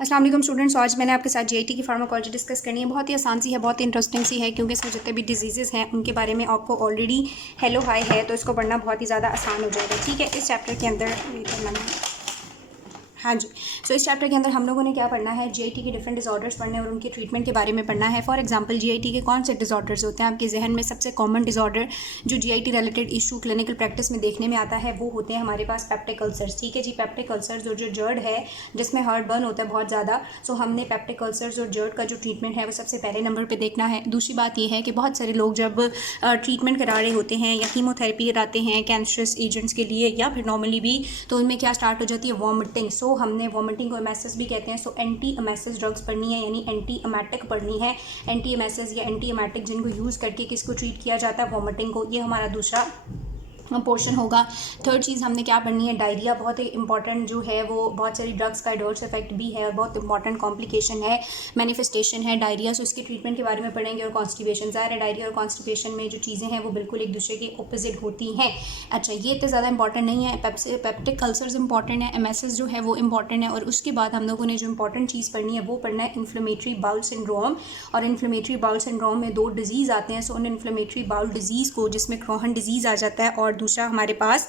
अस्सलाम वालेकुम स्टूडेंट्स। आज मैंने आपके साथ जीआईटी की फार्माकोलॉजी डिस्कस करनी है। बहुत ही आसान सी है, बहुत ही इंटरेस्टिंग सी है, क्योंकि इसमें जितने भी डिजीज़ेज़ हैं उनके बारे में आपको ऑलरेडी हेलो हाय है, तो इसको पढ़ना बहुत ही ज़्यादा आसान हो जाएगा। ठीक है, इस चैप्टर के अंदर हाँ जी। सो इस चैप्टर के अंदर हम लोगों ने क्या पढ़ना है, जीआईटी के डिफरेंट डिसऑर्डर्स पढ़ने और उनके ट्रीटमेंट के बारे में पढ़ना है। फॉर एग्जांपल जीआईटी के कौन से डिसऑर्डर्स होते हैं आपके जहन में? सबसे कॉमन डिसऑर्डर जो GIT related issue clinical practice में देखने में आता है वो होते हैं हमारे पास पेप्टिक अल्सर्स। ठीक है जी, पेप्टिक अल्सर्स और जो जर्ड है जिसमें हार्ट बर्न होता है बहुत ज़्यादा। सो हमने पेप्टिक अल्सर्स और जर्ड का जो ट्रीटमेंट है वो सबसे पहले नंबर पर देखना है। दूसरी बात यह है कि बहुत सारे लोग जब ट्रीटमेंट करा रहे होते हैं या कीमोथेरेपी कराते हैं कैंसरस एजेंट्स के लिए या फिर नॉर्मली भी, तो उनमें क्या स्टार्ट हो जाती है? वॉमिटिंग। सो हमने वॉमिटिंग को एमेसिस भी कहते हैं। सो एंटी एमेसिस ड्रग्स पढ़नी है, यानी एंटी एमेटिक पढ़नी है। एंटी एमेसिस या एंटी एमेटिक जिनको यूज़ करके किसको ट्रीट किया जाता है? वॉमिटिंग को। ये हमारा दूसरा पोर्शन होगा। थर्ड चीज़ हमने क्या पढ़नी है? डायरिया। बहुत ही इंपॉर्टेंट जो है वो, बहुत सारी ड्रग्स का एडवर्स इफेक्ट भी है और बहुत इंपॉर्टेंट कॉम्प्लिकेशन है, मैनिफेस्टेशन है डायरिया। सो इसके ट्रीटमेंट के बारे में पढ़ेंगे। और कॉन्स्टिपेशन। ज़ाहिर है डायरिया और कॉन्स्टिपेशन में जो चीज़ें हैं वो बिल्कुल एक दूसरे के ऑपोजिट होती हैं। अच्छा, ये इतने ज़्यादा इंपॉर्टेंट नहीं है। पेप्टिक अल्सर्स इंपॉर्टेंट है, एमएसएस जो है वो इंपॉर्टेंट है। और उसके बाद हम लोगों ने जो इंपॉर्टेंट चीज़ पढ़नी है वो पढ़ना है इन्फ्लेमेटरी बाउल सिंड्रोम। और इन्फ्लेमेटरी बाउल सिंड्रोम में दो डिजीज़ आते हैं। सो उन इन्फ्लेमेटरी बाउल डिजीज़ को, जिसमें क्रोहन डिजीज़ आ जाता है और दूसरा हमारे पास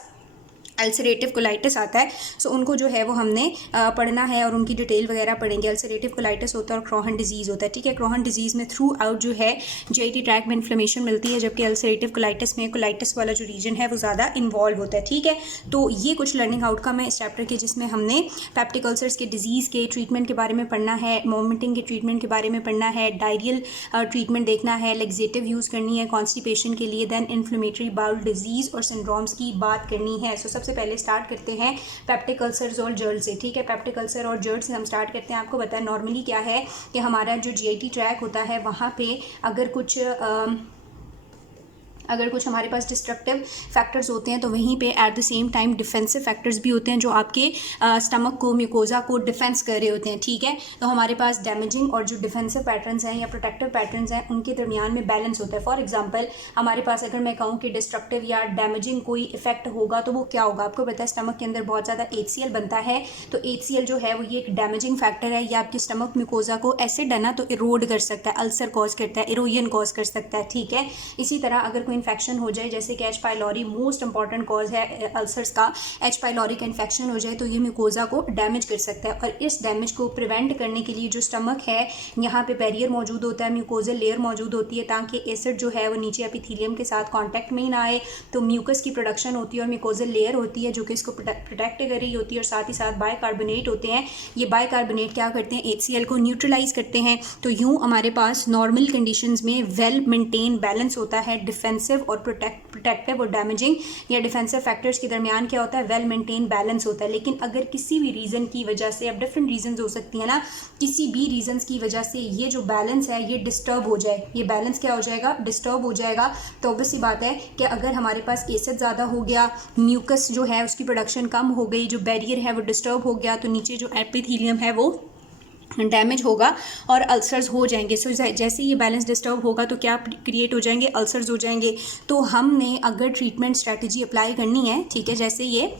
अल्सरेटिव कोलाइटिस आता है। सो उनको जो है वो हमने पढ़ना है और उनकी डिटेल वगैरह पढ़ेंगे। अल्सरेटिव कोलाइटिस होता है और क्रोहन डिजीज़ होता है। ठीक है, क्रोहन डिजीज़ में थ्रू आउट जो है जीआईटी ट्रैक में इन्फ्लेमेशन मिलती है, जबकि अल्सरेटिव कोलाइटिस में कोलाइटिस वाला जो रीजन है वो ज़्यादा इन्वॉल्व होता है। ठीक है, तो ये कुछ लर्निंग आउटकम है इस चैप्टर के, जिसमें हमने पेप्टिक अल्सर्स के डिजीज़ के ट्रीटमेंट के बारे में पढ़ना है, वॉमिटिंग के ट्रीटमेंट के बारे में पढ़ना है, डायरियल ट्रीटमेंट देखना है, लेग्जेटिव यूज़ करनी है कॉन्स्टिपेशन के लिए, देन इन्फ्लेमेटरी बाउल डिजीज़ और सिंड्रोम्स की बात करनी है। सो सबसे पहले स्टार्ट करते हैं पेप्टिक अल्सर्स और जर्ड से। ठीक है, पेप्टिक अल्सर और जर्ड से हम स्टार्ट करते हैं। आपको पता है नॉर्मली क्या है कि हमारा जो जीआईटी ट्रैक होता है वहाँ पे अगर कुछ हमारे पास डिस्ट्रक्टिव फैक्टर्स होते हैं तो वहीं पे at the same time defensive factors भी होते हैं जो आपके स्टमक को, म्यूकोजा को डिफेंस कर रहे होते हैं। ठीक है, तो हमारे पास डैमेजिंग और जो डिफेंसिव पैटर्न्स हैं या प्रोटेक्टिव पैटर्न्स हैं उनके दरमियान में बैलेंस होता है। फॉर एग्जांपल हमारे पास अगर मैं कहूँ कि डिस्ट्रक्टिव या डैमेजिंग कोई इफेक्ट होगा तो वो क्या होगा? आपको पता है स्टमक के अंदर बहुत ज़्यादा HCl बनता है। तो HCl जो है वो ये एक डैमेजिंग फैक्टर है। ये आपके स्टमक म्यूकोजा को एसिड है ना, तो इरोड कर सकता है, अल्सर कॉज करता है, इरोजन कॉज कर सकता है। ठीक है, इसी तरह अगर कोई इन्फेक्शन हो जाए, जैसे कि H pylori most important cause है अल्सर्स का, एच पाइलोरी का इन्फेक्शन हो जाए तो ये म्यूकोजा को डैमेज कर सकता है। और इस डैमेज को प्रिवेंट करने के लिए जो स्टमक है यहाँ पे बैरियर मौजूद होता है, म्यूकोजल लेयर मौजूद होती है, ताकि एसिड जो है वो नीचे एपिथेलियम के साथ कांटेक्ट में ही ना आए। तो म्यूकस की प्रोडक्शन होती है और म्यूकोजल लेयर होती है जो कि इसको प्रोटेक्ट कर रही होती है। और साथ ही साथ बाइकार्बोनेट होते हैं। ये बाइकार्बोनेट क्या करते हैं? HCl को न्यूट्रलाइज करते हैं। तो यूँ हमारे पास नॉर्मल कंडीशंस में वेल मेंटेन बैलेंस होता है। डिफेंसिव और प्रोटेक्टिव और डैमेजिंग या डिफेंसिव फैक्टर्स के दरमियान क्या होता है? वेल मेंटेन बैलेंस होता है। लेकिन अगर किसी भी रीज़न की वजह से, अब डिफरेंट रीजंस हो सकती है ना, किसी भी रीजंस की वजह से ये जो बैलेंस है ये डिस्टर्ब हो जाए, ये बैलेंस क्या हो जाएगा? डिस्टर्ब हो जाएगा। तो ऑब्वियस सी बात है कि अगर हमारे पास एसिड ज़्यादा हो गया, म्यूकस जो है उसकी प्रोडक्शन कम हो गई, जो बैरियर है वो डिस्टर्ब हो गया, तो नीचे जो एपिथेलियम है वो डैमेज होगा और अल्सर्स हो जाएंगे। सो जैसे ये बैलेंस डिस्टर्ब होगा तो क्या क्रिएट हो जाएंगे? अल्सर्स हो जाएंगे। तो हमने अगर ट्रीटमेंट स्ट्रैटेजी अप्लाई करनी है, ठीक है, जैसे ये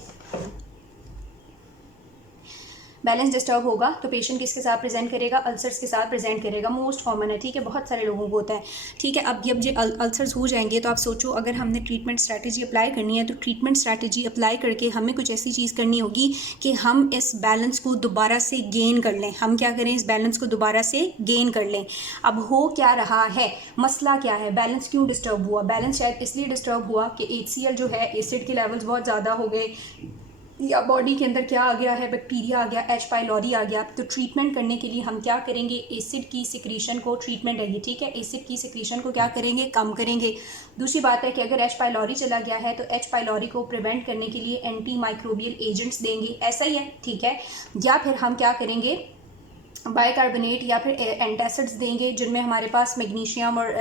बैलेंस डिस्टर्ब होगा तो पेशेंट किसके साथ प्रेजेंट करेगा? अल्सर्स के साथ प्रेजेंट करेगा। मोस्ट कॉमन है। ठीक है, बहुत सारे लोगों को होता है। ठीक है, अब जब ये अल्सर्स हो जाएंगे तो आप सोचो अगर हमने ट्रीटमेंट स्ट्रैटेजी अप्लाई करनी है तो ट्रीटमेंट स्ट्रैटेजी अप्लाई करके हमें कुछ ऐसी चीज़ करनी होगी कि हम इस बैलेंस को दोबारा से गेन कर लें। हम क्या करें? इस बैलेंस को दोबारा से गेन कर लें। अब हो क्या रहा है? मसला क्या है? बैलेंस क्यों डिस्टर्ब हुआ? बैलेंस शायद इसलिए डिस्टर्ब हुआ कि HCl जो है, एसिड के लेवल्स बहुत ज़्यादा हो गए, या बॉडी के अंदर क्या आ गया है? बैक्टीरिया आ गया, एच पाइलोरी आ गया। तो ट्रीटमेंट करने के लिए हम क्या करेंगे? एसिड की सिक्रीशन को, ट्रीटमेंट है ये, ठीक है, एसिड की सिक्रीशन को क्या करेंगे? कम करेंगे। दूसरी बात है कि अगर एच पाइलोरी चला गया है तो एच पाइलोरी को प्रिवेंट करने के लिए एंटी माइक्रोबियल एजेंट्स देंगे, ऐसा ही है। ठीक है, या फिर हम क्या करेंगे? बाइकार्बोनेट या फिर एंटासिड्स देंगे जिनमें हमारे पास मैग्नीशियम और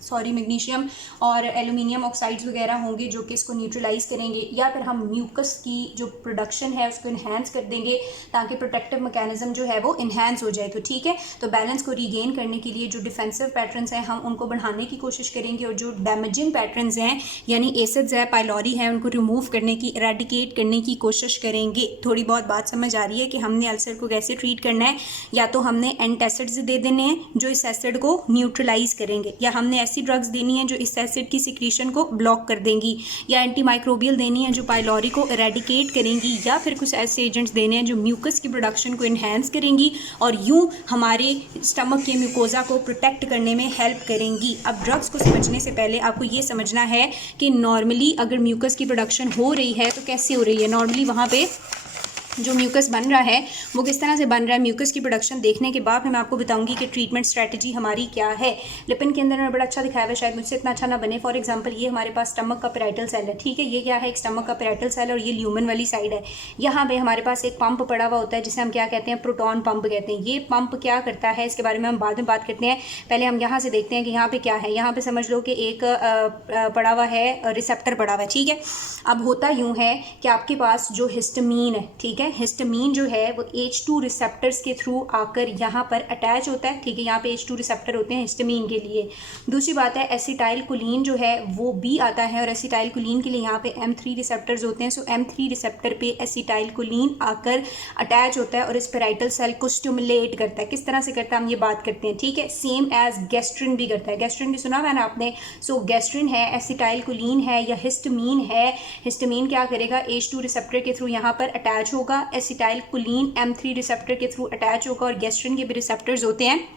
सॉरी मैग्नीशियम और एल्यूमिनियम ऑक्साइड्स वगैरह होंगे जो कि इसको न्यूट्रलाइज करेंगे, या फिर हम म्यूकस की जो प्रोडक्शन है उसको इन्हेंस कर देंगे ताकि प्रोटेक्टिव मैकेनिज्म जो है वो इन्हेंस हो जाए। तो ठीक है, तो बैलेंस को रीगेन करने के लिए जो डिफेंसिव पैटर्न्स हैं हम उनको बढ़ाने की कोशिश करेंगे, और जो डैमेजिंग पैटर्न्स हैं यानी एसिड्स है, पाइलोरी है, उनको रिमूव करने की, इरेडिकेट करने की कोशिश करेंगे। थोड़ी बहुत बात समझ आ रही है कि हमने अल्सर को कैसे ट्रीट करना है? या तो हमने एंटासिड्स दे देने हैं जो इस एसिड को न्यूट्रलाइज करेंगे, या हमने ऐसी ड्रग्स देनी है जो इस एसिड की सिक्रीशन को ब्लॉक कर देंगी, या एंटी माइक्रोबियल देनी है जो पाइलोरी को इरेडिकेट करेंगी, या फिर कुछ ऐसे एजेंट्स देने हैं जो म्यूकस की प्रोडक्शन को इन्हेंस करेंगी और यूं हमारे स्टमक के म्यूकोजा को प्रोटेक्ट करने में हेल्प करेंगी। अब ड्रग्स को समझने से पहले आपको ये समझना है कि नॉर्मली अगर म्यूकस की प्रोडक्शन हो रही है तो कैसे हो रही है। नॉर्मली वहाँ पे जो म्यूकस बन रहा है वो किस तरह से बन रहा है, म्यूकस की प्रोडक्शन देखने के बाद मैं आपको बताऊंगी कि ट्रीटमेंट स्ट्रैटेजी हमारी क्या है। लिपिन के अंदर में बड़ा अच्छा दिखाया हुआ है, शायद मुझसे इतना अच्छा ना बने। फॉर एग्जांपल ये हमारे पास स्टमक का पैराइटल सेल है, ठीक है, ये क्या है, एक स्टमक का पैराइटल सेल, और ये ल्यूमन वाली साइड है। यहाँ पे हमारे पास एक पंप पड़ा हुआ होता है जिसे हम क्या कहते हैं, प्रोटॉन पंप कहते हैं। ये पंप क्या करता है इसके बारे में हम बाद में बात करते हैं, पहले हम यहाँ से देखते हैं कि यहाँ पे क्या है। यहाँ पे समझ लो कि एक पड़ा हुआ है, रिसेप्टर पड़ा हुआ है, ठीक है। अब होता यूँ है कि आपके पास जो हिस्टामीन है, ठीक है, हिस्टामीन जो है वो H2 रिसेप्टर्स के थ्रू आकर यहाँ पर अटैच होता है, ठीक है, यहाँ पे H2 रिसेप्टर होते हैं हिस्टामीन के लिए। दूसरी बात है एसिटाइल कोलिन जो है वो भी आता है, और एसिटाइल कोलिन के लिए यहाँ पे M3 रिसेप्टर्स होते हैं। सो M3 रिसेप्टर पे एसिटाइल कोलिन आकर अटैच होता है और इस पैराइटल सेल को स्टिमुलेट करता है। किस तरह से करता है हम ये बात करते हैं, ठीक है। सेम एज गैस्ट्रिन भी करता है, गैस्ट्रिन भी सुना हुआ है ना आपने। सो गैस्ट्रिन है, एसिटाइल कोलिन है या हिस्टामीन है। हिस्टामीन क्या करेगा, H2 रिसेप्टर के थ्रू यहाँ पर अटैच होगा, एसिटाइल कोलिन M3 रिसेप्टर के थ्रू अटैच होगा, और गैस्ट्रिन के भी रिसेप्टर्स होते हैं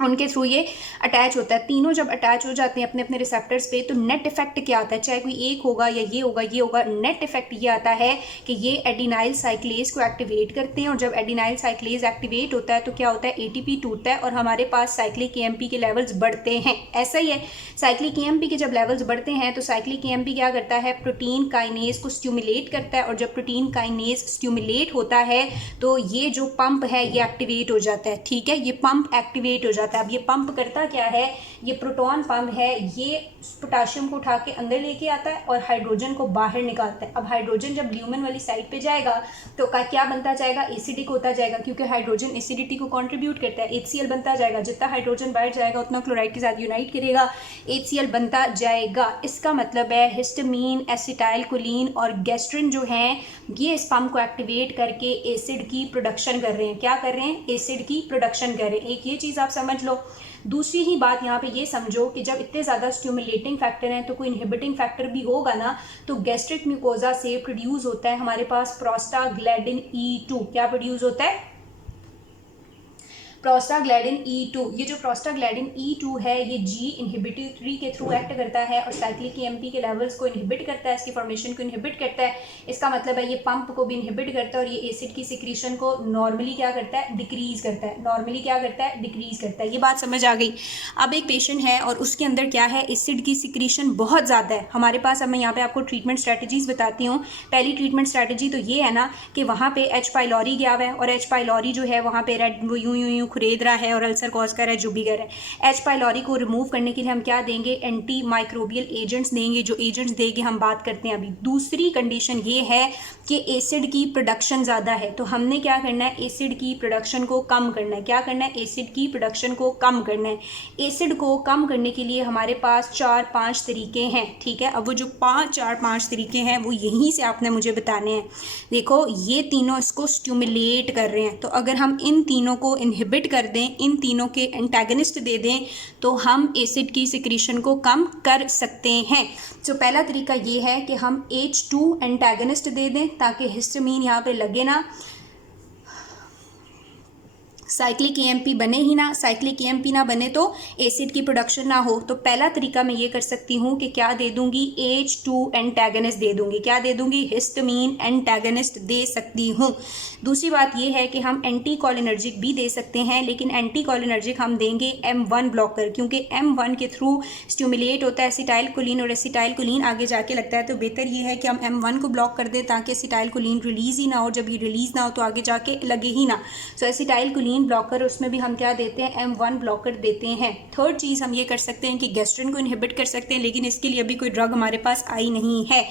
उनके थ्रू ये अटैच होता है। तीनों जब अटैच हो जाते हैं अपने अपने रिसेप्टर्स पे तो नेट इफेक्ट क्या आता है, चाहे कोई एक होगा या ये होगा ये होगा, नेट इफेक्ट ये आता है कि ये एडिनाइल साइक्लेज को एक्टिवेट करते हैं, और जब एडिनाइल साइक्लेज एक्टिवेट होता है तो क्या होता है, ATP टूटता है और हमारे पास साइक्लिक AMP के लेवल्स बढ़ते हैं। ऐसा ही है, साइक्लिक AMP के जब लेवल्स बढ़ते हैं तो साइक्लिक AMP क्या करता है, प्रोटीन काइनेज को स्टिमुलेट करता है, और जब प्रोटीन काइनेज स्टिमुलेट होता है तो ये जो पंप है ये एक्टिवेट हो जाता है, ठीक है, ये पंप एक्टिवेट हो जाता है। अब ये पंप करता क्या है, ये प्रोटॉन पंप है, ये पोटाशियम को उठा के अंदर लेके आता है और हाइड्रोजन को बाहर निकालता है। अब हाइड्रोजन जब ल्यूमन वाली साइड पे जाएगा तो क्या बनता जाएगा, एसिडिक होता जाएगा, क्योंकि हाइड्रोजन एसिडिटी को कंट्रीब्यूट करता है, HCl बनता जाएगा। जितना हाइड्रोजन बाहर जाएगा उतना क्लोराइड के साथ यूनाइट करेगा, HCl बनता जाएगा। इसका मतलब है हिस्टामीन, एसिटाइल कोलिन और गैस्ट्रिन जो हैं ये इस पंप को एक्टिवेट करके एसिड की प्रोडक्शन कर रहे हैं। क्या कर रहे हैं, एसिड की प्रोडक्शन कर रहे हैं। एक ये चीज़ आप समझ लो। दूसरी ही बात यहाँ पे ये समझो कि जब इतने ज़्यादा स्टिमुलेटिंग फैक्टर हैं तो कोई इनहिबिटिंग फैक्टर भी होगा ना, तो गैस्ट्रिक म्यूकोजा से प्रोड्यूस होता है हमारे पास प्रोस्टाग्लैंडिन E2। क्या प्रोड्यूस होता है, प्रोस्टाग्लैंडिन E2। ये जो प्रोस्टाग्लैंडिन E2 है ये G इनहिबिटरी के थ्रू एक्ट करता है और साइक्लिक AMP के लेवल्स को इनहिबिट करता है, इसकी फॉर्मेशन को इनहिबिट करता है। इसका मतलब है ये पंप को भी इनहिबिट करता है और ये एसिड की सिक्रीशन को नॉर्मली क्या करता है, डिक्रीज करता है। नॉर्मली क्या करता है, डिक्रीज करता है। ये बात समझ आ गई। अब एक पेशेंट है और उसके अंदर क्या है, एसिड की सिक्रीशन बहुत ज़्यादा है हमारे पास। अब मैं यहाँ पे आपको ट्रीटमेंट स्ट्रैटेजीज बताती हूँ। पहली ट्रीटमेंट स्ट्रैटेजी तो ये है ना कि वहाँ पे H पाइलोरी गया हुआ है और H पाइलोरी जो है वहाँ पे रेड यूं यूं यूं खुरेद रहा है और अल्सर कॉज कर रहा है, जो भी कर रहा है। H पाइलोरी को रिमूव करने के लिए हम क्या देंगे, एंटी माइक्रोबियल एजेंट्स देंगे। जो एजेंट्स देंगे हम बात करते हैं अभी। दूसरी कंडीशन ये है कि एसिड की प्रोडक्शन ज़्यादा है, तो हमने क्या करना है, एसिड की प्रोडक्शन को कम करना है। क्या करना है, एसिड की प्रोडक्शन को कम करना है। एसिड को कम करने के लिए हमारे पास 4-5 तरीके हैं, ठीक है। अब वो जो 4-5 तरीके हैं वो यहीं से आपने मुझे बताने हैं। देखो ये तीनों इसको स्टिमुलेट कर रहे हैं, तो अगर हम इन तीनों को इनहिबिट कर दें, इन तीनों के एंटागनिस्ट दे दें, तो हम एसिड की सिक्रीशन को कम कर सकते हैं। तो पहला तरीका ये है कि हम H2 एंटागनिस्ट दे दें ताकि हिस्टामीन यहाँ पे लगे ना, साइक्लिक AMP बने ही ना। साइक्लिक AMP ना बने तो एसिड की प्रोडक्शन ना हो। तो पहला तरीका मैं ये कर सकती हूँ कि क्या दे दूँगी, H2 एंटागनिस्ट दे दूँगी। क्या दे दूँगी, हिस्टामीन एंटागनिस्ट दे सकती हूँ। दूसरी बात ये है कि हम एंटी कोलिनर्जिक भी दे सकते हैं, लेकिन एंटी कोलिनर्जिक हम देंगे M1 ब्लॉकर, क्योंकि M1 के थ्रू स्टिमुलेट होता है एसिटाइल कोलिन और एसिटाइल कोलिन आगे जाके लगता है। तो बेहतर ये है कि हम M1 को ब्लॉक कर दें ताकि एसिटाइल कोलिन रिलीज़ ही ना हो। जब ये रिलीज़ ना हो तो आगे जाके लगे ही ना। सो एसिटाइल कोलिन ब्लॉकर, उसमें भी हम क्या देते हैं, M1 ब्लॉकर देते हैं। थर्ड चीज़ हम ये कर सकते हैं कि गैस्ट्रिन को इनहिबिट कर सकते हैं, लेकिन इसके लिए अभी कोई ड्रग हमारे पास आई नहीं है।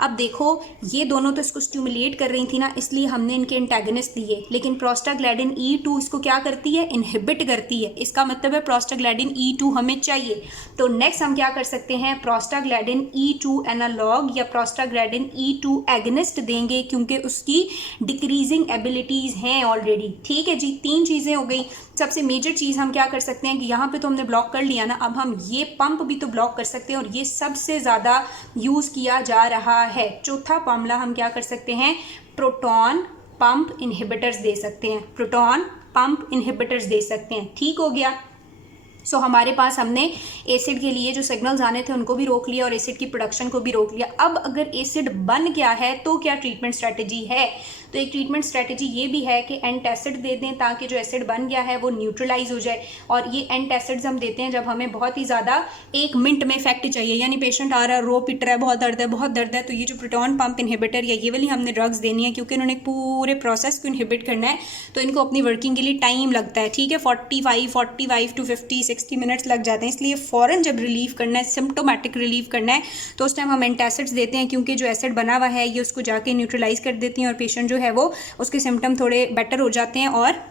अब देखो ये दोनों तो इसको स्टिमुलेट कर रही थी ना, इसलिए हमने इनके एंटागनिस्ट दिए, लेकिन प्रोस्टाग्लैंडिन E2 इसको क्या करती है, इनहिबिट करती है। इसका मतलब है प्रोस्टाग्लैंडिन E2 हमें चाहिए। तो नेक्स्ट हम क्या कर सकते हैं, प्रोस्टाग्लैंडिन E2 एनालॉग या प्रोस्टाग्लैंडिन E2 एगनिस्ट देंगे, क्योंकि उसकी डिक्रीजिंग एबिलिटीज़ हैं ऑलरेडी। ठीक है जी, तीन चीज़ें हो गई। सबसे मेजर चीज़ हम क्या कर सकते हैं कि यहाँ पे तो हमने ब्लॉक कर लिया ना, अब हम ये पंप भी तो ब्लॉक कर सकते हैं, और ये सबसे ज़्यादा यूज़ किया जा रहा है। चौथा मामला हम क्या कर सकते हैं, प्रोटॉन पंप इनहिबिटर्स दे सकते हैं, प्रोटॉन पंप इनहिबिटर्स दे सकते हैं। ठीक हो गया। सो हमारे पास हमने एसिड के लिए जो सिग्नल्स आने थे उनको भी रोक लिया और एसिड की प्रोडक्शन को भी रोक लिया। अब अगर एसिड बन गया है तो क्या ट्रीटमेंट स्ट्रेटजी है, तो एक ट्रीटमेंट स्ट्रेटजी ये भी है कि एंटासिड दे दें ताकि जो एसिड बन गया है वो न्यूट्रलाइज हो जाए। और ये एंटासिड्स हम देते हैं जब हमें बहुत ही ज़्यादा 1 मिनट में इफेक्ट चाहिए, यानी पेशेंट आ रहा है, रो पिट रहा है, बहुत दर्द है, तो ये जो प्रोटॉन पंप इनहिबिटर या ये वाली हमने ड्रग्स देनी है, क्योंकि इन्होंने पूरे प्रोसेस को इनहिबिट करना है, तो इनको अपनी वर्किंग के लिए टाइम लगता है। ठीक है, 45 टू 50-60 मिनट्स लग जाते हैं, इसलिए फ़ौरन जब रिलीव करना है, सिम्प्टोमेटिक रिलीव करना है, तो उस टाइम हम एंटासिड्स देते हैं, क्योंकि जो एसिड बना हुआ है ये उसको जाके न्यूट्रलाइज कर देती हैं और पेशेंट जो है वो उसके सिम्टम थोड़े बेटर हो जाते हैं और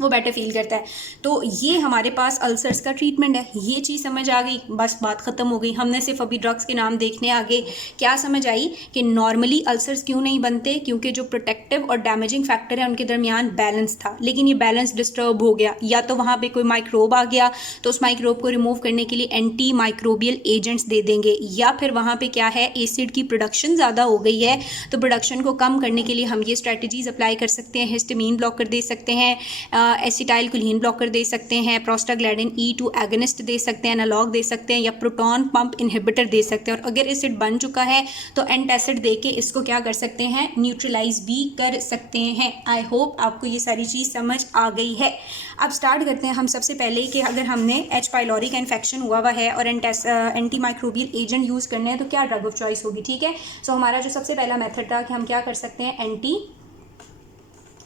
वो बेटर फील करता है। तो ये हमारे पास अल्सर्स का ट्रीटमेंट है। ये चीज़ समझ आ गई, बस बात ख़त्म हो गई। हमने सिर्फ अभी ड्रग्स के नाम देखने आगे क्या समझ आई कि नॉर्मली अल्सर्स क्यों नहीं बनते, क्योंकि जो प्रोटेक्टिव और डैमेजिंग फैक्टर है उनके दरमियान बैलेंस था, लेकिन ये बैलेंस डिस्टर्ब हो गया, या तो वहाँ पे कोई माइक्रोब आ गया तो उस माइक्रोब को रिमूव करने के लिए एंटी माइक्रोबियल एजेंट्स दे देंगे, या फिर वहाँ पे क्या है, एसिड की प्रोडक्शन ज़्यादा हो गई है, तो प्रोडक्शन को कम करने के लिए हम ये स्ट्रैटेजीज अप्लाई कर सकते हैं। हिस्टामीन ब्लॉकर दे सकते हैं, एसिटाइल कोलिन ब्लॉकर दे सकते हैं, प्रोस्टाग्लैंडिन E2 एगनिस्ट दे सकते हैं, एनालॉग दे सकते हैं, या प्रोटॉन पंप इनहिबिटर दे सकते हैं। और अगर एसिड बन चुका है तो एंटासिड दे के इसको क्या कर सकते हैं, न्यूट्रलाइज भी कर सकते हैं। आई होप आपको ये सारी चीज़ समझ आ गई है। अब स्टार्ट करते हैं हम सबसे पहले कि अगर हमने H पाइलोरी का इन्फेक्शन हुआ है और एंटी माइक्रोबियल एजेंट यूज़ करने हैं तो क्या ड्रग ऑफ चॉइस होगी। ठीक है, सो हमारा जो सबसे पहला मेथड था कि हम क्या कर सकते हैं, एंटी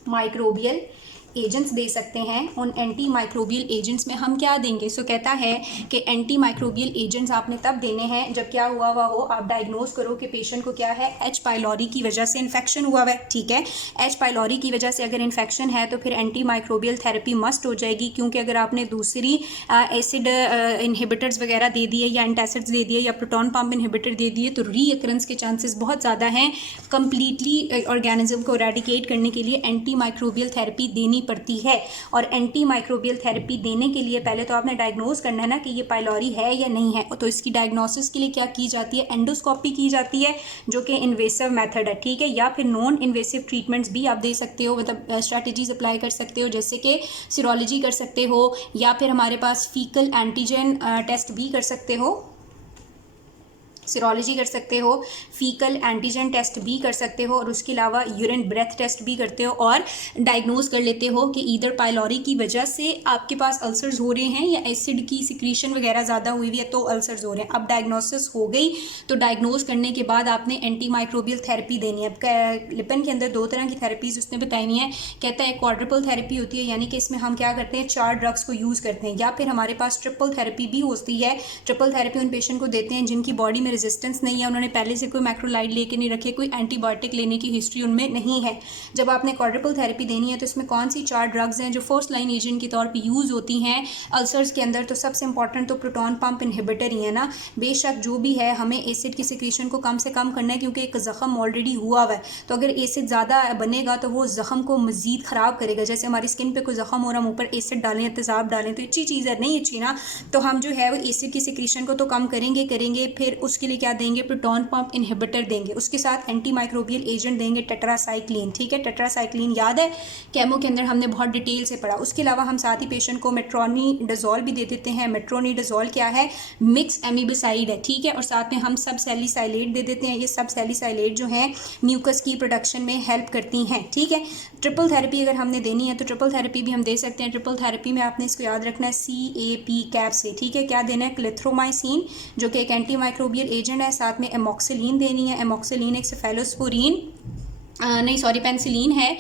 माइक्रोबियल एजेंट्स दे सकते हैं। उन एंटी माइक्रोबियल एजेंट्स में हम क्या देंगे, सो कहता है कि एंटी माइक्रोबियल एजेंट्स आपने तब देने हैं जब क्या हुआ हो, आप डायग्नोज करो कि पेशेंट को क्या है, H पाइलोरी की वजह से इन्फेक्शन हुआ है। ठीक है, H पाइलोरी की वजह से अगर इन्फेक्शन है तो फिर एंटी माइक्रोबियल थेरेपी मस्ट हो जाएगी, क्योंकि अगर आपने दूसरी एसिड इनहिबिटर्स वगैरह दे दिए या एंटासिड्स दे दिए या प्रोटॉन पंप इनहिबिटर दे दिए तो रीअकरेंस के चांसेस बहुत ज़्यादा हैं। कंप्लीटली ऑर्गेनिज्म को एरेडिकेट करने के लिए एंटी माइक्रोबियल थेरेपी देनी पड़ती है। और एंटी माइक्रोबियल थेरेपी देने के लिए पहले तो आपने डायग्नोज करना है ना कि ये पाइलोरी है या नहीं है, तो इसकी डायग्नोसिस के लिए क्या की जाती है, एंडोस्कोपी की जाती है, जो कि इन्वेसिव मेथड है। ठीक है, या फिर नॉन इन्वेसिव ट्रीटमेंट्स भी आप दे सकते हो, मतलब स्ट्रैटेजीज अप्लाई कर सकते हो, जैसे कि सीरोलॉजी कर सकते हो, या फिर हमारे पास फीकल एंटीजन टेस्ट भी कर सकते हो, सीरोलॉजी कर सकते हो, फीकल एंटीजन टेस्ट भी कर सकते हो, और उसके अलावा यूरिन ब्रेथ टेस्ट भी करते हो और डायग्नोज कर लेते हो कि ईदर पाइलोरी की वजह से आपके पास अल्सर्स हो रहे हैं या एसिड की सिक्रीशन वगैरह ज़्यादा हुई हुई है तो अल्सर्स हो रहे हैं। अब डायग्नोसिस हो गई तो डायग्नोज करने के बाद आपने एंटी माइक्रोबियल थेरेपी देनी है। अब लिपन के अंदर 2 तरह की थेरेपीज़ उसने बताई हुई हैं। कहता है क्वाड्रुपल थेरेपी होती है, यानी कि इसमें हम क्या करते हैं, 4 ड्रग्स को यूज़ करते हैं, या फिर हमारे पास ट्रिपल थेरेपी भी होती है। ट्रिपल थेरेपी उन पेशेंट को देते हैं जिनकी बॉडी में रेजिस्टेंस नहीं है, उन्होंने पहले से कोई मैक्रोलाइड लेके नहीं रखे, कोई एंटीबायोटिक लेने की हिस्ट्री उनमें नहीं है। जब आपने क्वाड्रुपल थेरेपी देनी है तो इसमें कौन सी 4 ड्रग्स हैं जो फर्स्ट लाइन एजेंट के तौर पे यूज़ होती हैं अल्सर्स के अंदर, तो सबसे इंपॉर्टेंट तो प्रोटॉन पंप इनहिबिटर ही है ना। बेशक जो भी है हमें एसिड की सिक्रीशन को कम से कम करना है, क्योंकि एक ज़ख़म ऑलरेडी हुआ है, तो अगर एसिड ज़्यादा बनेगा तो वो ज़ख़म को मज़ीद ख़राब करेगा। जैसे हमारी स्किन पे कोई ज़ख़म हो रहा, हम ऊपर एसिड डालें, तेज़ाब डालें तो अच्छी चीज़ है, नहीं अच्छी ना। तो हम जो है वो एसिड की सिक्रीशन को तो कम करेंगे, फिर उसके लिए क्या देंगे, प्रोटॉन पंप इनहिबिटर देंगे, उसके साथ एंटी माइक्रोबियल एजेंट देंगे टेट्रासाइक्लिन। ठीक है, टेट्रासाइक्लिन याद है केमो के अंदर हमने बहुत डिटेल से पढ़ा। उसके अलावा हम साथ ही पेशेंट को मेट्रोनिडाजोल भी दे देते हैं। मेट्रोनिडाजोल क्या है, मिक्स एमिबिसाइड है। ठीक है, और साथ में हम सब सैलिसाइलेट दे देते हैं। ये सब सैलिसाइलेट जो है म्यूकस की प्रोडक्शन में हेल्प करती हैं। ठीक है, ट्रिपल थेरेपी अगर हमने देनी है तो ट्रिपल थेरेपी भी हम दे सकते हैं। ट्रिपल थेरेपी में आपने इसको याद रखना है CAP कैप से। ठीक है, क्या देना है, क्लिथ्रोमाइसिन जो कि एक एंटी माइक्रोबियल एजेंट है, साथ में एमोक्सिलिन देनी है। एमोक्सिलिन एक सेफेलोस्पोरीन नहीं सॉरी पेंसिलिन है,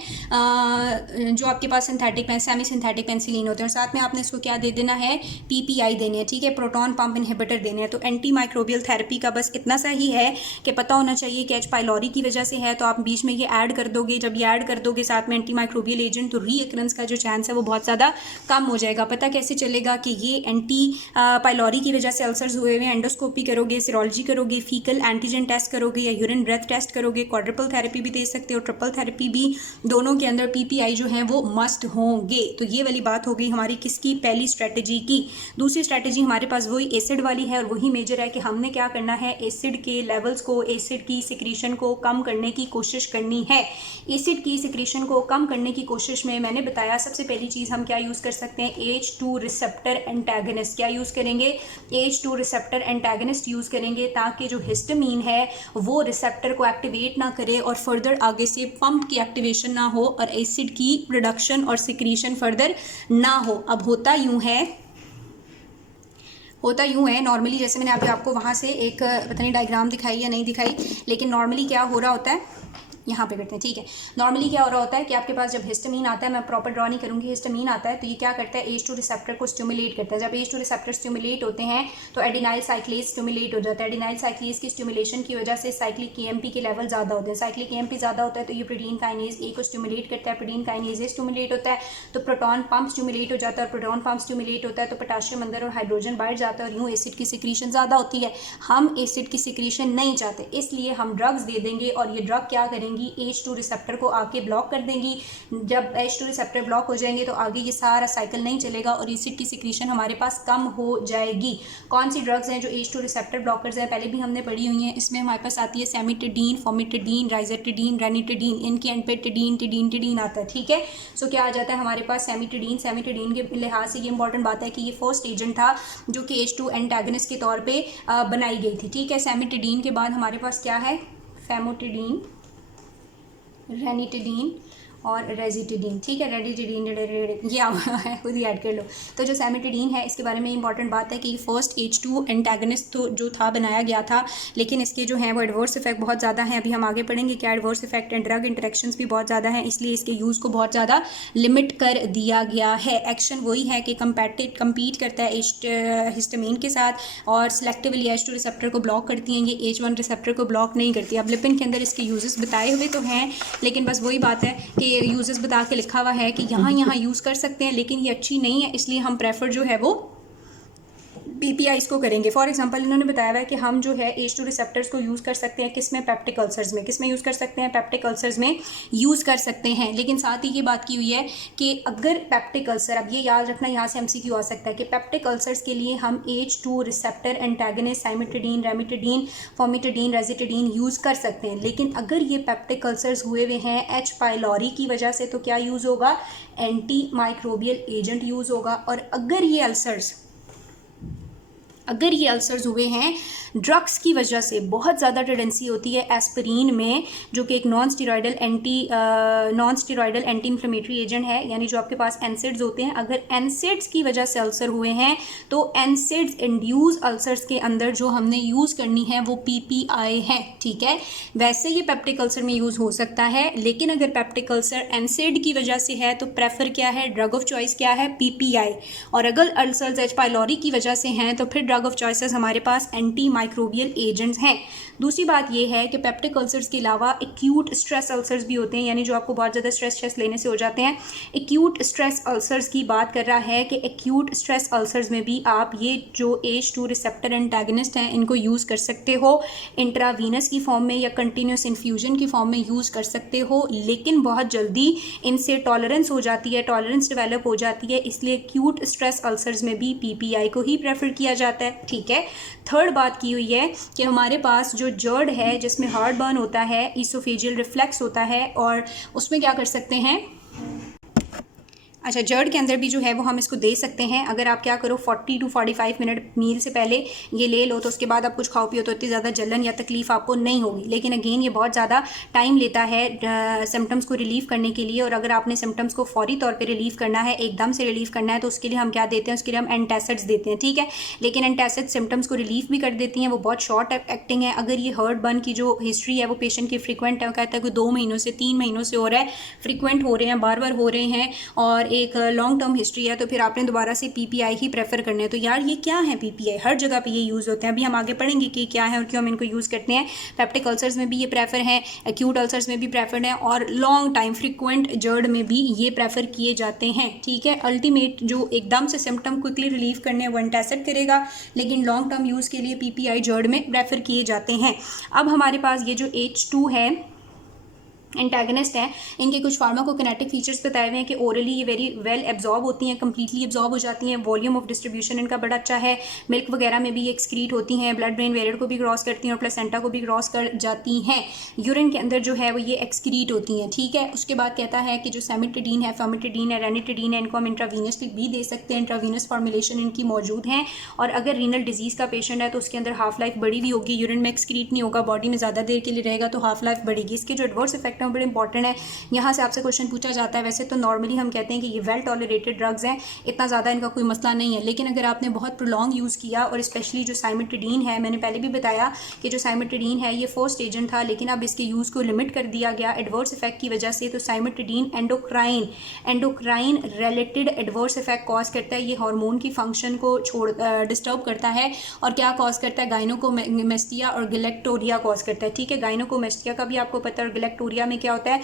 जो आपके पास सिंथेटिक सेमी सिंथेटिक पेंसिलिन होते हैं, और साथ में आपने इसको क्या दे देना है, पीपीआई देने हैं, ठीक है, प्रोटॉन पंप इनहिबिटर देने हैं। तो एंटी माइक्रोबियल थेरेपी का बस इतना सा ही है कि पता होना चाहिए कि एच पाइलोरी की वजह से है, तो आप बीच में ये ऐड कर दोगे। जब ये ऐड कर दोगे साथ में एंटी माइक्रोबियल एजेंट, तो रीअकरेंस का जो चांस है वो बहुत ज़्यादा कम हो जाएगा। पता कैसे चलेगा कि ये एंटी पाइलोरी की वजह से अल्सर्स हुए हुए, एंडोस्कोपी करोगे, सीरोलॉजी करोगे, फीकल एंटीजन टेस्ट करोगे या यूरिन ब्रेथ टेस्ट करोगे, क्वाड्रुपल थेरेपी भी दे सकते और ट्रिपल थेरेपी भी, दोनों के अंदर पीपीआई जो है वो मस्ट होंगे। तो ये वाली बात हो गई हमारी किसकी, पहली स्ट्रेटजी की। दूसरी स्ट्रेटजी हमारे पास वही एसिड वाली है, और वही मेजर है कि हमने क्या करना है, एसिड के लेवल्स को, एसिड की सिक्रीशन को कम करने की कोशिश करनी है। एसिड की सिक्रीशन को कम करने की कोशिश में मैंने बताया सबसे पहली चीज़ हम क्या यूज़ कर सकते हैं, H2 रिसेप्टर एंटागनिस्ट। क्या यूज़ करेंगे, H2 रिसेप्टर एंटागनिस्ट यूज़ करेंगे, ताकि जो हिस्टामीन है वो रिसेप्टर को एक्टिवेट ना करे और फर्दर आगे से पंप की एक्टिवेशन ना हो और एसिड की प्रोडक्शन और सिक्रीशन फर्दर ना हो। अब होता यूं है नॉर्मली, जैसे मैंने अभी आपको वहाँ से एक पता नहीं डायग्राम दिखाई या नहीं दिखाई, लेकिन नॉर्मली क्या हो रहा होता है, यहाँ पे करते हैं, ठीक है। नॉर्मली क्या हो रहा होता है कि आपके पास जब हिस्टामीन आता है, मैं प्रॉपर ड्रॉ नहीं करूँगी, हिस्टामीन आता है तो ये क्या करता है, H2 रिसेप्टर को स्टिमुलेट करता है। जब H2 रिसेप्टर स्टिमुलेट होते हैं तो एडिनाइल साइक्लेज स्टिमुलेट हो जाता है। एडिनाइल साइक्लेज की स्टिमुलेशन की वजह से साइक्लिक केएमपी के लेवल ज़्यादा होते हैं। साइक्लिक केएमपी ज़्यादा होता है तो ये प्रोटीन काइनेज ए को स्टिमुलेट करता है, प्रोटीन काइनेज ए स्टिमुलेट होता है तो प्रोटॉन पंप स्टिमुलेट हो जाता है, और प्रोटॉन पंप स्टिमुलेट होता है तो पोटाशियम अंदर और हाइड्रोजन बाहर जाता है, और यूँ एसिड की सिक्रीशन ज़्यादा होती है। हम एसिड की सिक्रीशन नहीं चाहते, इसलिए हम ड्रग्स दे देंगे, और ये ड्रग क्या करेंगी, H2 रिसेप्टर को आके ब्लॉक कर देंगी। जब H2 रिसेप्टर ब्लॉक हो जाएंगे तो आगे ये सारा साइकिल नहीं चलेगा और एसिड की सिक्रीशन हमारे पास कम हो जाएगी। कौन सी ड्रग्स हैं जो H2 रिसेप्टर ब्लॉकर्स हैं, पहले भी हमने पढ़ी हुई हैं। इसमें हमारे पास आती है सेमिटिडीन, फॉर्मिटिडीन, राइजेटिडीन, रेनिटिडीन। इनके एंड पे टिडीन आता है, ठीक है। सो क्या आ जाता है हमारे पास, सेमिटिडीन के लिहाज से ये इंपॉर्टेंट बात है कि ये फर्स्ट एजेंट था जो कि H2 एंटागनिस्ट के तौर पर बनाई गई थी, ठीक है। सेमिटिडीन के बाद हमारे पास क्या है, फेमोटिडीन, रेनिटिडीन और रेजिटिडीन, ठीक है। रेडिटिडीन ये है, खुद ही ऐड कर लो। तो जो सेमिटिडीन है इसके बारे में इंपॉर्टेंट बात है कि फर्स्ट H2 एंटागनिस्ट तो जो था बनाया गया था, लेकिन इसके जो हैं वो एडवर्स इफेक्ट बहुत ज़्यादा हैं। अभी हम आगे पढ़ेंगे क्या adverse effect and drug interactions भी बहुत ज़्यादा हैं, इसलिए इसके यूज़ को बहुत ज़्यादा लिमिट कर दिया गया है। एक्शन वही है कि कम्पीट करता है हिस्टामीन के साथ, और सिलेक्टिवली H2 रिसेप्टर को ब्लॉक करती हैं, ये H1 रिसेप्टर को ब्लॉक नहीं करती। अब लिपिन के अंदर इसके यूजेस बताए हुए तो हैं, लेकिन बस वही बात है कि यूजेस बता के लिखा हुआ है कि यहाँ यूज़ कर सकते हैं, लेकिन ये अच्छी नहीं है, इसलिए हम प्रेफर जो है वो पीपीआईज को करेंगे। फॉर एग्जांपल इन्होंने बताया हुआ है कि हम जो है H2 रिसेप्टर्स को यूज़ कर सकते हैं किस में, पेप्टिक अल्सर्स में। किस में यूज़ कर सकते हैं, पेप्टिक अल्सर्स में यूज़ कर सकते हैं। लेकिन साथ ही ये बात की हुई है कि अगर पेप्टिक अल्सर, अब ये याद रखना, यहाँ से MCQ आ सकता है कि पेप्टिक अल्सर्स के लिए हम H2 रिसेप्टर एंटागनिस्ट, साइमिटिडीन, रेमिटिडीन, फॉर्मिटिडीन, रेजिटिडीन यूज़ कर सकते हैं। लेकिन अगर ये पेप्टिक अल्सर्स हुए हुए हैं H पाइलोरी की वजह से तो क्या यूज़ होगा, एंटी माइक्रोबियल एजेंट यूज़ होगा। और अगर ये अल्सर्स हुए हैं ड्रग्स की वजह से, बहुत ज़्यादा टेंडेंसी होती है एस्पिरिन में, जो कि एक non steroidal anti inflammatory agent है, यानी जो आपके पास एनसेड्स होते हैं। अगर एनसेड्स की वजह से अल्सर हुए हैं तो एनसेड्स इंड्यूस अल्सर्स के अंदर जो हमने यूज़ करनी है वो पीपीआई है, ठीक है। वैसे ये पेप्टिक अल्सर में यूज़ हो सकता है, लेकिन अगर पेप्टिक अल्सर एनसेड की वजह से है तो प्रेफर क्या है, ड्रग ऑफ चॉइस क्या है, पीपीआई। और अगर अल्सर्स H पाइलोरी की वजह से हैं तो फिर ड्रग ऑफ चॉइसेस हमारे पास एंटी माइक्रोबियल एजेंट्स हैं। दूसरी बात ये है कि पेप्टिक अल्सर्स के अलावा एक्यूट स्ट्रेस अल्सर्स भी होते हैं, यानी जो आपको बहुत ज़्यादा स्ट्रेस लेने से हो जाते हैं। एक्यूट स्ट्रेस अल्सर्स की बात कर रहा है कि एक्यूट स्ट्रेस अल्सर्स में भी आप ये जो H2 रिसेप्टर एंटागनिस्ट हैं इनको यूज़ कर सकते हो, इंट्रावीनस की फॉर्म में या कंटिन्यूस इन्फ्यूजन की फॉर्म में यूज़ कर सकते हो, लेकिन बहुत जल्दी इनसे टॉलरेंस हो जाती है, टॉलरेंस डेवलप हो जाती है, इसलिए एक्यूट स्ट्रेस अल्सर्स में भी पीपीआई को ही प्रेफर किया जाता है, ठीक है। थर्ड बात की हुई है कि हमारे पास जो जर्ड है जिसमें हार्ट बर्न होता है, ईसोफेजियल रिफ्लेक्स होता है, और उसमें क्या कर सकते हैं, अच्छा, जर्ड के अंदर भी जो है वो हम इसको दे सकते हैं। अगर आप क्या करो 40 टू 45 मिनट मील से पहले ये ले लो तो उसके बाद आप कुछ खाओ पियो तो इतनी ज़्यादा जलन या तकलीफ आपको नहीं होगी। लेकिन अगेन ये बहुत ज़्यादा टाइम लेता है सिम्टम्स को रिलीव करने के लिए, और अगर आपने सिम्टम्स को फौरी तौर पर रिलीव करना है, एकदम से रिलीव करना है, तो उसके लिए हम क्या देते हैं, उसके लिए हम एंटासिड्स देते हैं, ठीक है। लेकिन एंटासिड सिम्टम्स को रिलीव भी कर देती हैं, वो बहुत शॉर्ट एक्टिंग है। अगर ये हर्ट बर्न की जो हिस्ट्री है वो पेशेंट की फ्रिक्वेंट है, वो कहता है कि 2 महीनों से 3 महीनों से हो रहा है, फ्रिक्वेंट हो रहे हैं, बार बार हो रहे हैं, और एक लॉन्ग टर्म हिस्ट्री है, तो फिर आपने दोबारा से पीपीआई ही प्रेफर करने हैं। तो यार ये क्या है पीपीआई, हर जगह पे ये यूज़ होते हैं। अभी हम आगे पढ़ेंगे कि क्या है और क्यों हम इनको यूज़ करते हैं। पेप्टिक अल्सर्स में भी ये प्रेफर है, एक्यूट अल्सर्स में भी प्रेफर्ड है, और लॉन्ग टाइम फ्रिक्वेंट जर्ड में भी ये प्रेफर किए जाते हैं, ठीक है। अल्टीमेट जो एकदम से सिम्टम क्विकली रिलीव करने हैं वो एंटासिड करेगा, लेकिन लॉन्ग टर्म यूज़ के लिए पीपीआई जर्ड में प्रेफर किए जाते हैं। अब हमारे पास ये जो H2 है, एंटागनिस्ट हैं, इनके कुछ फार्माकोकिनेटिक फीचर्स बताए हुए हैं कि ओरली ये वेरी वेल एब्जॉर्ब होती हैं, कंप्लीटली एब्जॉर्ब हो जाती हैं, वॉल्यूम ऑफ डिस्ट्रीब्यूशन इनका बड़ा अच्छा है, मिल्क वगैरह में भी ये एक्सक्रीट होती हैं, ब्लड ब्रेन बैरियर को भी क्रॉस करती हैं और प्लेसेंटा को भी क्रॉस कर जाती हैं, यूरिन के अंदर जो है वो ये एक्सक्रीट होती हैं, ठीक है। उसके बाद कहता है कि जो सेमिटिडीन है, फॉर्मिटिडीन है, रेनिटिडीन है, इनको हम इंट्रावीनसली भी दे सकते हैं, इंट्रावीनस फॉर्मुलेशन इनकी मौजूद हैं। और अगर रीनल डिजीज़ का पेशेंट है तो उसके अंदर हाफ लाइफ बड़ी भी होगी, यूरिन में एक्सक्रीट नहीं होगा, बॉडी में ज़्यादा देर के लिए रहेगा तो हाफ लाइफ बढ़ेगी। इसके जो एडवर्स इफेक्ट हैं वो बड़े इंपॉर्टेंट है, यहाँ से आपसे क्वेश्चन पूछा जाता है। वैसे तो नॉर्मली हम कहते हैं कि ये वेल टॉलरेटेड ड्रग्स हैं, इतना ज़्यादा इनका कोई मसला नहीं है, लेकिन अगर आपने बहुत प्रोलॉन्ग यूज़ किया, और स्पेशली जो साइमेटिडीन है, मैंने पहले भी बताया कि जो साइमेटिडीन है ये फर्स्ट एजेंट था, लेकिन अब इसके यूज़ को लिमिट कर दिया गया एडवर्स इफेक्ट की वजह से। तो cimetidine endocrine related adverse effect cause करता है, ये हार्मोन की फंक्शन को डिस्टर्ब करता है, और क्या कॉज करता है, गाइनोकोमेस्टिया और गैलेक्टोरिया कॉज करता है, ठीक है। गाइनोकोमेस्टिया का भी आपको पता है, और गैलेक्टोरिया में क्या होता है,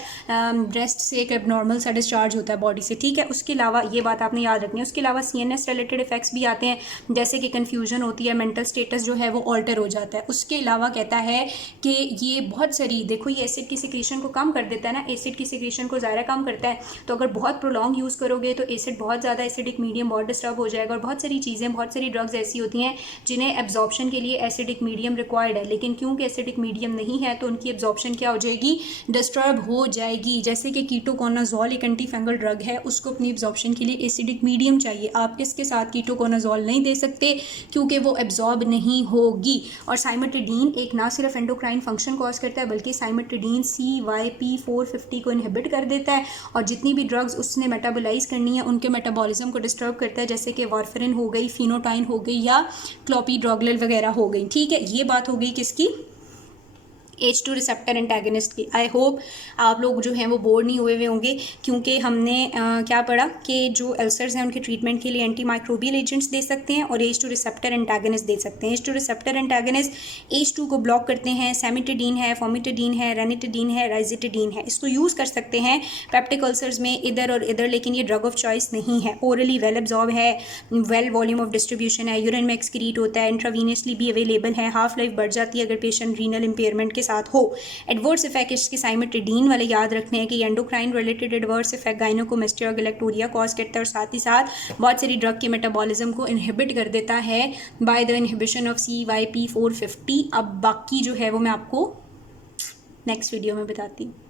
ब्रेस्ट से एक एबनॉर्मल सा डिस्चार्ज होता है बॉडी से, ठीक है। उसके अलावा ये बात आपने याद रखनी है। उसके अलावा CNS रिलेटेड इफेक्ट्स भी आते हैं, जैसे कि कन्फ्यूजन होती है, मेंटल स्टेटस जो है वो ऑल्टर हो जाता है। उसके अलावा कहता है कि ये बहुत सारी, देखो ये एसिड की सिक्रीशन को कम कर देता है ना, एसिड की सिक्रीशन को ज़्यादा कम करता है। तो अगर बहुत प्रोलॉन्ग यूज़ करोगे तो एसिड बहुत ज़्यादा, एसिडिक मीडियम बहुत डिस्टर्ब हो जाएगा। और बहुत सारी चीज़ें, बहुत सारी ड्रग्स ऐसी होती हैं जिन्हें एब्जॉर्प्शन के लिए एसिडिक मीडियम रिक्वायर्ड है, लेकिन क्योंकि एसिडिक मीडियम नहीं है तो उनकी एब्जॉर्प्शन क्या हो जाएगी, डिस्टर्ब हो जाएगी। जैसे कि कीटोकोनाजोल एक एंटी फंगल ड्रग है, उसको अपनी एब्जॉर्प्शन के लिए एसिडिक मीडियम चाहिए। आप इसके साथ कीटोकोनाजोल नहीं दे सकते क्योंकि वो एब्जॉर्ब नहीं होगी। और साइमेटिडीन एक ना सिर्फ एंडोक्राइन फंक्शन कॉज करता है, बल्कि साइमेटिडीन CYP450 को इनहिबिट कर देता है, और जितनी भी ड्रग्स उसने मेटाबोलाइज करनी है उनके मेटाबॉलिज्म को डिस्टर्ब करता है, जैसे कि वारफरिन हो गई, फिनोटाइन हो गई, या क्लोपिड्रोग्लिल वगैरह हो गई, ठीक है। ये बात हो गई किसकी, H2 रिसेप्टर एंटागनिस्ट की। आई होप आप लोग जो हैं वो बोर नहीं हुए होंगे, क्योंकि हमने क्या पढ़ा कि जो अल्सर्स हैं उनके ट्रीटमेंट के लिए एंटी माइक्रोबियल एजेंट्स दे सकते हैं और H2 रिसेप्टर एंटागनिस्ट दे सकते हैं। H2 रिसेप्टर एंटागनिस्ट H2 को ब्लॉक करते हैं, सेमिटिडीन है, फॉर्मिटिडीन है, रेनिटिडीन है, राइजिटिडीन है। इसको यूज़ कर सकते हैं पेप्टिक अल्सर्स में इधर और इधर, लेकिन ये ड्रग ऑफ चॉइस नहीं है। ओरली वेल एब्जॉर्ब है, वेल वॉल्यूम ऑफ डिस्ट्रीब्यूशन है, यूरिन में एक्सक्रीट होता है, इंट्रावीनियसली भी अवेलेबल है, हाफ लाइफ बढ़ जाती है अगर पेशेंट रीनल इम्पेयरमेंट के साथ हो। एडवर्स इफेक्ट इसकी साइमेटिडीन वाले याद रखने हैं कि एंडोक्राइन रिलेटेड एडवर्स इफेक्ट गाइनोकोमेस्टिया और गैलेक्टोरिया कॉज करता है, और साथ ही साथ बहुत सारी ड्रग के मेटाबॉलिज्म को इनहिबिट कर देता है by the inhibition of CYP450। अब बाकी जो है वो मैं आपको नेक्स्ट वीडियो में बताती हूँ।